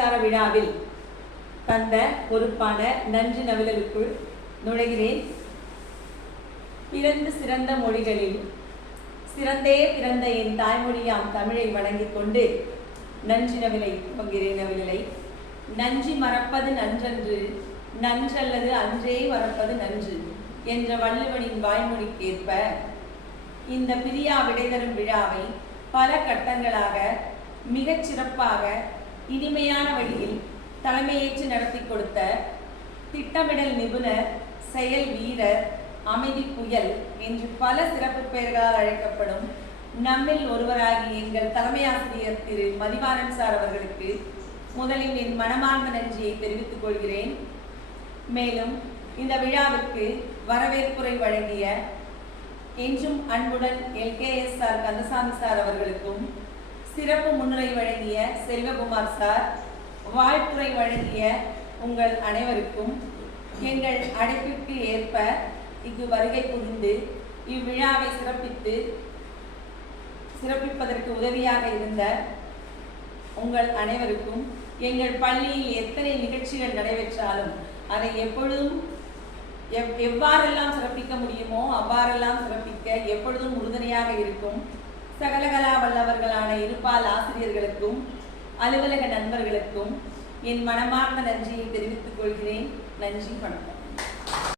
கலாசார விழாவில் தந்த பொறுப்பான நன்றி நவிழலுக்குள் நுழைகிறேன். பிறந்து சிறந்த மொழிகளில் சிறந்தே பிறந்த என் தாய்மொழியாம் தமிழை வழங்கிக் கொண்டு நன்றி நவிலை பங்கிறேன் நவிலை நன்றி மறப்பது நன்றன்று நன்றல்லது அன்றே மறப்பது நன்று என்ற வள்ளுவனின் வாய்மொழிக்கேற்ப இந்த பிரியா விடைதரும் விழாவை பல கட்டங்களாக மிகச் சிறப்பாக இனிமையான வழியில் தலைமையேற்று நடத்தி கொடுத்த திட்டமிடல் நிபுணர் செயல் வீரர் அமைதி புயல் என்று பல சிறப்பு பெயர்களால் அழைக்கப்படும் நம்மில் ஒருவராகி எங்கள் தலைமை ஆசிரியர் திரு. மதிவானன் சார் அவர்களுக்கு முதலில் என் மனமார்ந்த நன்றியை தெரிவித்துக் கொள்கிறேன். மேலும் இந்த விழாவிற்கு வரவேற்புரை வழங்கிய என்றும் அன்புடன் எல்கேஎஸ் சார் கந்தசாமி சார் அவர்களுக்கும் சிறப்பு முன்னுரை வழங்கிய செல்வகுமார் சார் வாழ்த்துறை வழங்கிய உங்கள் அனைவருக்கும் எங்கள் அழைப்பிற்கு ஏற்ப இங்கு வருகை புரிந்து இவ்விழாவை சிறப்பித்து சிறப்பிப்பதற்கு உதவியாக இருந்த உங்கள் அனைவருக்கும் எங்கள் பள்ளியில் எத்தனை நிகழ்ச்சிகள் நடைபெற்றாலும் அதை எப்பொழுதும் எவ் எவ்வாறெல்லாம் சிறப்பிக்க முடியுமோ அவ்வாறெல்லாம் சிறப்பிக்க எப்பொழுதும் உறுதுணையாக இருக்கும். சகலகலாவல்ல வல்லவர்களான ஆசிரியர்களுக்கும் அலுவலக நண்பர்களுக்கும் என் மனமார்ந்த நன்றியை தெரிவித்துக் கொள்கிறேன். நன்றி வணக்கம்.